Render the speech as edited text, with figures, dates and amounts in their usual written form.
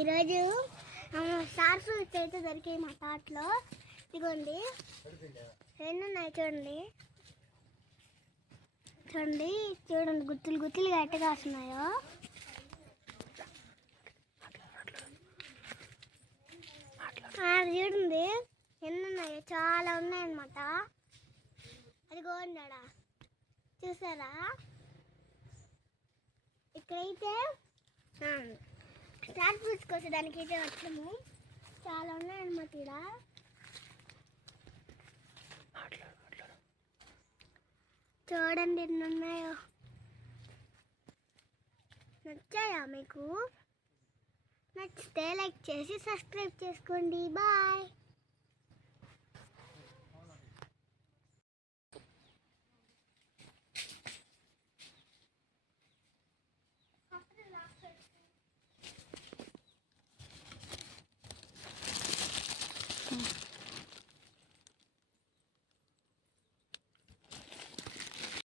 ఈరోజు star fruits అయితే దొరికాయి మా తోటలో. ఇదిగోండి ఎన్ని ఉన్నాయి చూడండి. చూడండి చూడండి గుత్తులు గుత్తులుగా ఎట్టగా వస్తున్నాయో. చూడండి ఎన్ని ఉన్నాయో, చాలా ఉన్నాయన్నమాట. అది గోండాడా చూసారా? ఇక్కడైతే స్టార్ ఫ్రూట్స్ కోసడానికి అయితే వచ్చాము. చాలా ఉన్నాయన్నమాట ఇక్కడ. చూడండి ఎన్ని ఉన్నాయో. నచ్చాయా మీకు? నచ్చితే లైక్ చేసి సబ్స్క్రైబ్ చేసుకోండి. బాయ్.